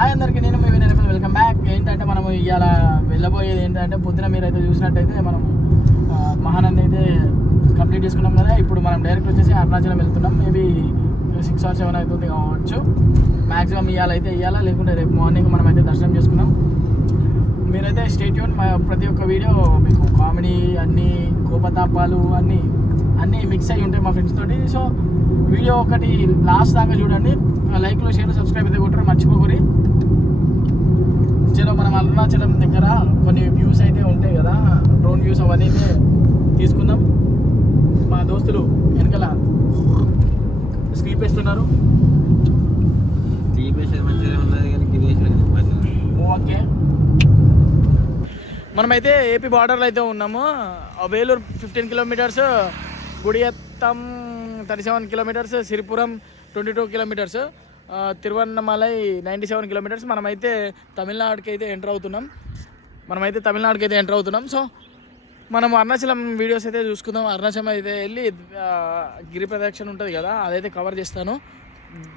Hi అందరికీ, నేను మీ Vinay. Welcome back. ఏంటంటే మనం ఇవాళ వెళ్ళబోయేది ఏంటంటే, పొద్దున మీరైతే చూసినట్టయితే మనం మహానంది అయితే కంప్లీట్ చేసుకున్నాం కదా. ఇప్పుడు మనం డైరెక్ట్ వచ్చేసి అరుణాచలం వెళ్తున్నాం. మేబీ 6 or 7 అవుతుంది కావచ్చు. మ్యాక్సిమం ఇవాళ లేకుంటే రేపు మార్నింగ్ మనం అయితే దర్శనం చేసుకున్నాం. మీరైతే స్టే ట్యూన్. ప్రతి ఒక్క వీడియో మీకు కామెడీ, అన్నీ కోపతాపాలు అన్నీ మిక్స్ అయ్యి ఉంటాయి మా ఫ్రెండ్స్ తోటి. సో వీడియో ఒకటి లాస్ట్ దాకా చూడండి. లైక్లో, షేర్లో, సబ్స్క్రైబ్ అయితే కొట్టరు మర్చిపోకూరి. చలో, మనం అరుణాచలం దగ్గర కొన్ని వ్యూస్ అయితే ఉంటాయి కదా, డ్రోన్ వ్యూస్ అవన్నీ అయితే తీసుకుందాం. మా దోస్తులు వెనకాల స్లీప్ వేస్తున్నారు. ఓకే, మనమైతే ఏపీ బార్డర్లో అయితే ఉన్నాము. Vellore 15 kilometers, Gudiyattam 37 kilometers, Siripuram 22 kilometers, Tiruvannamalai 97 kilometers. మనమైతే తమిళనాడుకి అయితే ఎంటర్ అవుతున్నాం. సో మనం అరుణాచలం వీడియోస్ అయితే చూసుకుందాం. అరుణాచలం అయితే వెళ్ళి గిరి ప్రదక్షిణ ఉంటుంది కదా, అదైతే కవర్ చేస్తాను.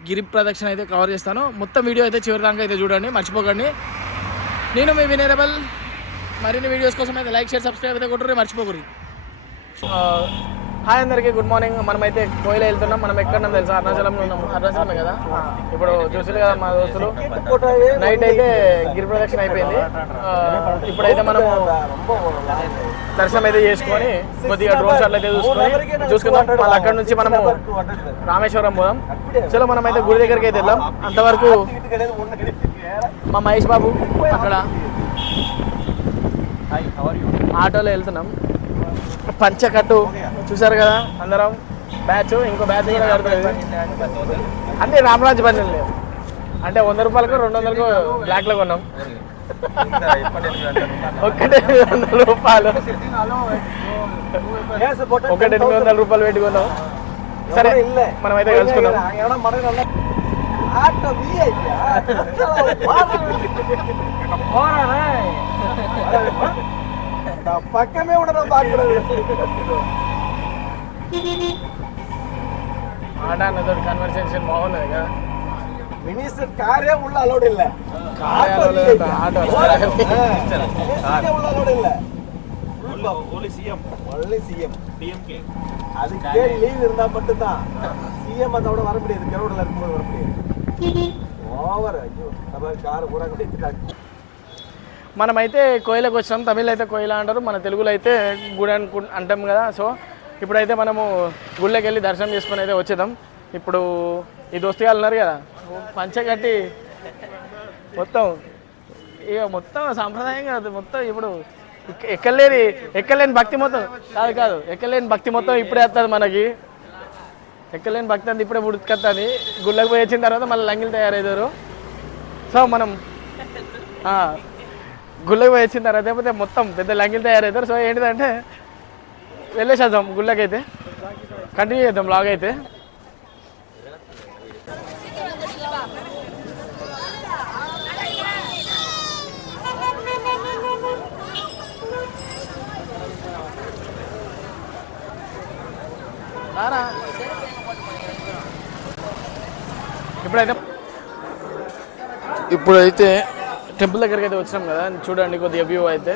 గిరి ప్రదక్షిణ అయితే కవర్ చేస్తాను. మొత్తం వీడియో అయితే చివరి దాకా అయితే చూడండి, మర్చిపోకండి. నేను మీ వినయ్. మరిన్ని వీడియోస్ కోసం అయితే లైక్, షేర్, సబ్స్క్రైబ్ అయితే కొట్టుర్రి మర్చిపోకూరి. హాయ్ అందరికీ, గుడ్ మార్నింగ్. మనమైతే కోయిల వెళ్తున్నాం. మనం ఎక్కడున్నాం తెలుసా? అరుణాచలంలో ఉన్నాం. అరుణాచలమే కదా. ఇప్పుడు చూసారు కదా మా దోస్తులు, నైట్ అయితే గిరి ప్రదక్షిణ అయిపోయింది. ఇప్పుడైతే మనం దర్శనం అయితే చేసుకొని కొద్దిగా డ్రోన్ షాట్లు అయితే చూసుకుందాం. మళ్ళీ అక్కడ నుంచి మనము రామేశ్వరం పోదాం. చలో, మనమైతే గుడి దగ్గరికి అయితే వెళ్దాం. అంతవరకు మా మహేష్ బాబు అక్కడ ఆటోలో వెళ్తున్నాం. పంచకట్టు చూసారు కదా అందరం, బ్యాచ్. ఇంకో బ్యాచ్ కూడా కడుతుంది. అంటే రామరాజు బండి లేవు అంటే 100 రూపాయలకు 200కు బ్లాక్లో కొన్నాం. ఒకటి 800 రూపాయలు, ఒకటి 800 రూపాయలు పెట్టుకున్నాం. సరే, మనమైతే కలుసుకున్నాం. பக்கமே விட ஆடா அதோட கன்வர்சேஷன் బాగున్నది కదా. మినిస్టర్ కారే ఉள்ள అలౌడ్ இல்ல. ஆட்டோ உள்ள அலௌட் இல்ல. only CM DMK. அதுக்கே லீவ் இருந்தா மட்டும் தான் CM அதோட வர முடியாது. கரோடல இருக்கும்போது வர முடியாது. ஓவர். ஐயோ, நம்ம கார் கூட கட்டிட்டாங்க. మనమైతే కోయిలకు వచ్చాం. తమిళ్ అయితే కోయిల అంటారు, మన తెలుగులో అయితే గుడి అంటాం కదా. సో ఇప్పుడైతే మనము గుళ్ళకి వెళ్ళి దర్శనం చేసుకొని అయితే వచ్చేద్దాం. ఇప్పుడు ఈ దోస్తుగాళ్ళు ఉన్నారు కదా, పంచ కట్టి మొత్తం సాంప్రదాయం కాదు. మొత్తం ఇప్పుడు ఎక్కలేని భక్తి మొత్తం కాదు ఎక్కలేని భక్తి మొత్తం ఇప్పుడే వస్తుంది మనకి. ఎక్కలేని భక్తి అంతా ఇప్పుడే పుడుకొస్తుంది. గుళ్ళకి పోయి వచ్చిన తర్వాత మళ్ళీ లంగిలు తయారవుతారు. సో మనం గుళ్ళకి పోయి వచ్చిన తర్వాత లేకపోతే మొత్తం పెద్ద లంగిలు తయారవుతారు. సో ఏంటిదంటే వెళ్ళేసేద్దాం గుళ్ళకి. అయితే కంటిన్యూ చేద్దాం బ్లాగ్ అయితే. ఇప్పుడైతే టెంపుల్ దగ్గరికి అయితే వచ్చినాం కదా, చూడండి కొద్దిగా వ్యూ అయితే.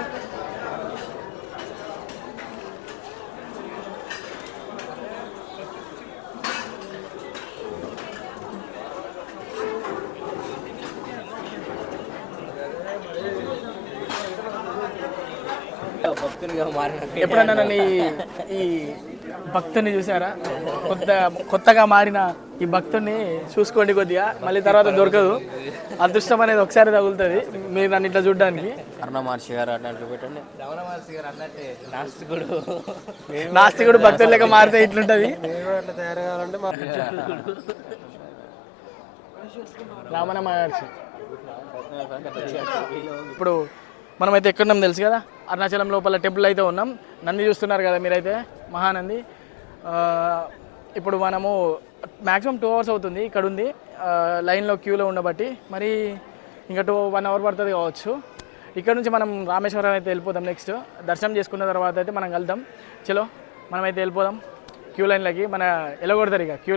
ఎప్పుడన్నా నన్ను ఈ భక్తుని చూసారా? కొత్తగా మారిన ఈ భక్తుడిని చూసుకోండి కొద్దిగా, మళ్ళీ తర్వాత దొరకదు. అదృష్టం అనేది ఒకసారి తగులుతుంది మీరు నన్ను ఇట్లా చూడడానికి. రమణ మహర్షి గారు అన్నట్టు పెట్టండి. నాస్తికుడు భక్తులు లెక్క మారితే ఇట్లుంటది. రమణ మహర్షి. ఇప్పుడు మనమైతే ఎక్కడున్నాం తెలుసు కదా, అరుణాచలం లోపల టెంపుల్ అయితే ఉన్నాం. నంది చూస్తున్నారు కదా మీరైతే, మహానంది. ఇప్పుడు మనము మ్యాక్సిమం 2 hours అవుతుంది ఇక్కడ ఉంది, లైన్లో క్యూలో ఉండబట్టి. మరి ఇంకా 1 hour పడుతుంది కావచ్చు. ఇక్కడ నుంచి మనం రామేశ్వరం అయితే వెళ్ళిపోతాం. నెక్స్ట్ దర్శనం చేసుకున్న తర్వాత అయితే మనం వెళ్దాం. చలో, మనమైతే వెళ్ళిపోదాం క్యూ లైన్లకి. మన ఎలా కొడతారు ఇక క్యూ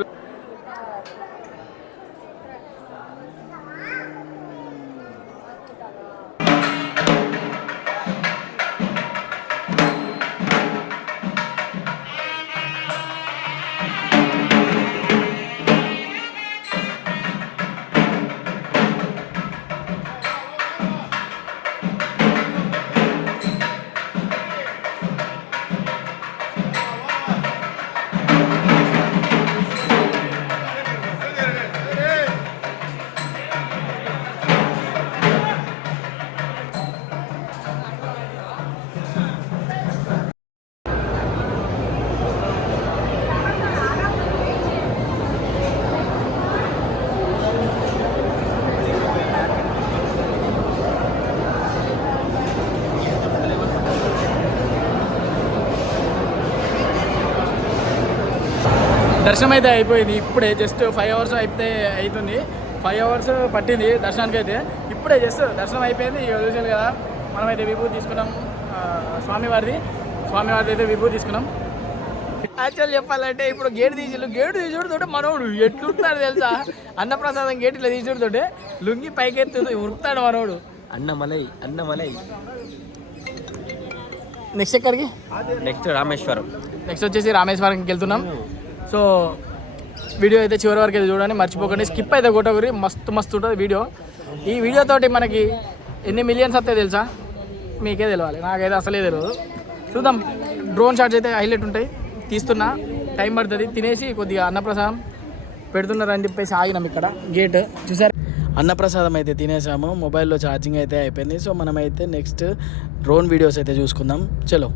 దర్శనం అయితే అయిపోయింది ఇప్పుడే, జస్ట్ 5 అవర్స్ అయితే అవుతుంది. 5 అవర్స్ పట్టింది దర్శనానికి అయితే. ఇప్పుడే జస్ట్ దర్శనం అయిపోయింది. ఇక చూసారు కదా, మనమైతే విభూతి తీసుకున్నాం. స్వామివారిది అయితే విభూతి తీసుకున్నాం. యాక్చువల్ చెప్పాలంటే ఇప్పుడు గేటు తీసుడుతోటే మనోడు ఎట్లుంటాడు తెలుసా, అన్నప్రసాదం గేట్ ఇట్లా తీసుడుతోటే లుంగి పైకెత్తి ఉరుకుతాడు మనోడు. అన్నమలై నెక్స్ట్ ఎక్కడికి? నెక్స్ట్ రామేశ్వరం. నెక్స్ట్ వచ్చేసి రామేశ్వరంకి వెళ్తున్నాం. సో వీడియో అయితే చివరి వరకు అయితే చూడండి, మర్చిపోకండి. స్కిప్ అయితే కొట్టకూరి, మస్తు ఉంటుంది వీడియో. ఈ వీడియోతోటి మనకి ఎన్ని మిలియన్స్ వస్తాయి తెలుసా, మీకే తెలియాలి, నాకైతే అసలే తెలియదు. చూద్దాం. డ్రోన్ షాట్స్ అయితే హైలైట్ ఉంటాయి, తీస్తున్నా. టైం పడుతుంది. తినేసి కొద్దిగా అన్నప్రసాదం పెడుతున్నారని చెప్పేసి ఆగినాం ఇక్కడ గేట్ చూసారు. అన్నప్రసాదం అయితే తినేసాము, మొబైల్లో ఛార్జింగ్ అయితే అయిపోయింది. సో మనమైతే నెక్స్ట్ డ్రోన్ వీడియోస్ అయితే చూసుకుందాం. చలో.